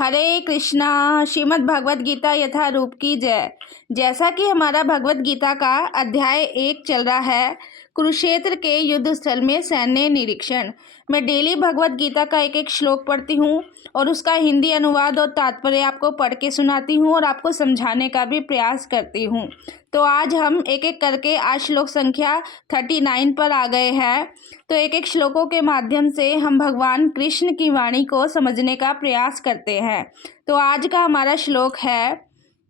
हरे कृष्णा। श्रीमद् भगवत गीता यथारूप की जय। जैसा कि हमारा भगवत गीता का अध्याय 1 चल रहा है, कुरुक्षेत्र के युद्ध स्थल में सैन्य निरीक्षण। मैं डेली भगवत गीता का एक एक श्लोक पढ़ती हूँ और उसका हिंदी अनुवाद और तात्पर्य आपको पढ़ के सुनाती हूँ और आपको समझाने का भी प्रयास करती हूँ। तो आज हम एक एक करके आज श्लोक संख्या 39 पर आ गए हैं। तो एक एक श्लोकों के माध्यम से हम भगवान कृष्ण की वाणी को समझने का प्रयास करते हैं। तो आज का हमारा श्लोक है,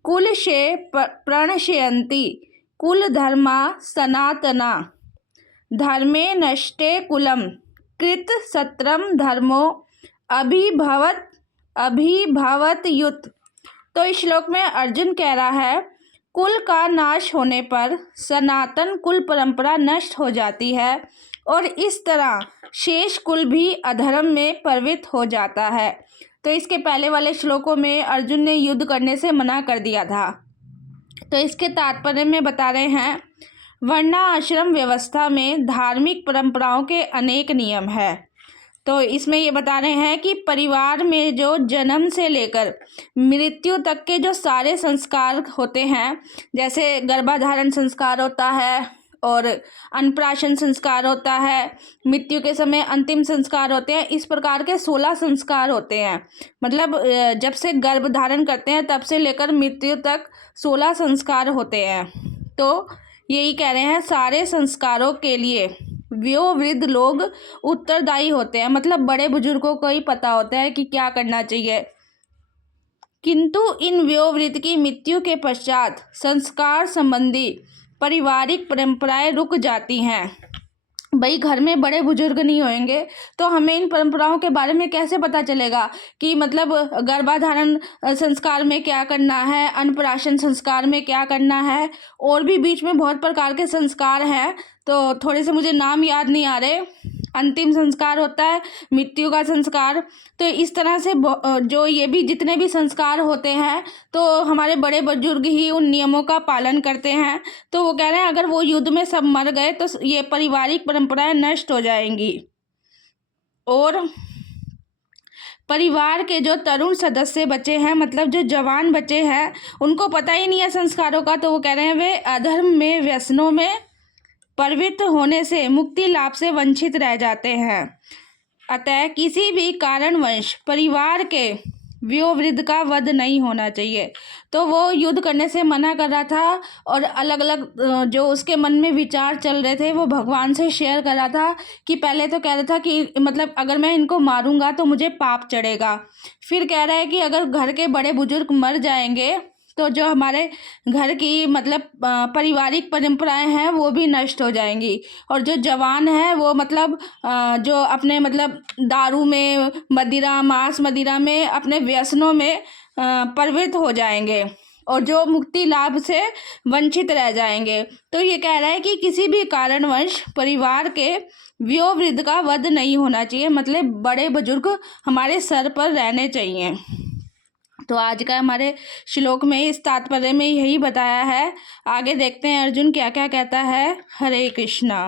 कुल शे प्रणश्यन्ति कुल धर्मा सनातना धर्मे नष्टे कुलम कृत सत्रम धर्मो अभिभवत युत। तो इस श्लोक में अर्जुन कह रहा है, कुल का नाश होने पर सनातन कुल परंपरा नष्ट हो जाती है और इस तरह शेष कुल भी अधर्म में प्रवृत्त हो जाता है। तो इसके पहले वाले श्लोकों में अर्जुन ने युद्ध करने से मना कर दिया था। तो इसके तात्पर्य में बता रहे हैं, वर्णाश्रम व्यवस्था में धार्मिक परंपराओं के अनेक नियम है। तो इसमें ये बता रहे हैं कि परिवार में जो जन्म से लेकर मृत्यु तक के जो सारे संस्कार होते हैं, जैसे गर्भाधारण संस्कार होता है और अन्नप्राशन संस्कार होता है, मृत्यु के समय अंतिम संस्कार होते हैं, इस प्रकार के 16 संस्कार होते हैं। मतलब जब से गर्भ धारण करते हैं तब से लेकर मृत्यु तक 16 संस्कार होते हैं। तो यही कह रहे हैं, सारे संस्कारों के लिए वयोवृद्ध लोग उत्तरदायी होते हैं। मतलब बड़े बुजुर्गों को ही पता होता है कि क्या करना चाहिए, किंतु इन वयोवृद्ध की मृत्यु के पश्चात संस्कार संबंधी पारिवारिक परंपराएं रुक जाती हैं। भाई घर में बड़े बुजुर्ग नहीं होंगे तो हमें इन परंपराओं के बारे में कैसे पता चलेगा कि मतलब गर्भाधारण संस्कार में क्या करना है, अन्नप्राशन संस्कार में क्या करना है, और भी बीच में बहुत प्रकार के संस्कार हैं। तो थोड़े से मुझे नाम याद नहीं आ रहे। अंतिम संस्कार होता है, मृत्यु का संस्कार। तो इस तरह से जो ये भी जितने भी संस्कार होते हैं तो हमारे बड़े बुजुर्ग ही उन नियमों का पालन करते हैं। तो वो कह रहे हैं, अगर वो युद्ध में सब मर गए तो ये पारिवारिक परंपराएं नष्ट हो जाएंगी और परिवार के जो तरुण सदस्य बचे हैं, मतलब जो जवान बचे हैं, उनको पता ही नहीं है संस्कारों का। तो वो कह रहे हैं, वे अधर्म में व्यसनों में प्रवृत्त होने से मुक्ति लाभ से वंचित रह जाते हैं। अतः किसी भी कारणवश परिवार के वयोवृद्ध का वध नहीं होना चाहिए। तो वो युद्ध करने से मना कर रहा था और अलग अलग जो उसके मन में विचार चल रहे थे वो भगवान से शेयर कर रहा था। कि पहले तो कह रहा था कि मतलब अगर मैं इनको मारूंगा तो मुझे पाप चढ़ेगा। फिर कह रहा है कि अगर घर के बड़े बुजुर्ग मर जाएंगे तो जो हमारे घर की मतलब पारिवारिक परंपराएं हैं वो भी नष्ट हो जाएंगी, और जो जवान है वो मतलब जो अपने मतलब दारू में, मदिरा, मांस मदिरा में, अपने व्यसनों में प्रवृत्त हो जाएंगे और जो मुक्ति लाभ से वंचित रह जाएंगे। तो ये कह रहा है कि किसी भी कारणवश परिवार के वयोवृद्ध का वध नहीं होना चाहिए। मतलब बड़े बुजुर्ग हमारे सर पर रहने चाहिए। तो आज का हमारे श्लोक में इस तात्पर्य में यही बताया है। आगे देखते हैं अर्जुन क्या क्या कहता है। हरे कृष्णा।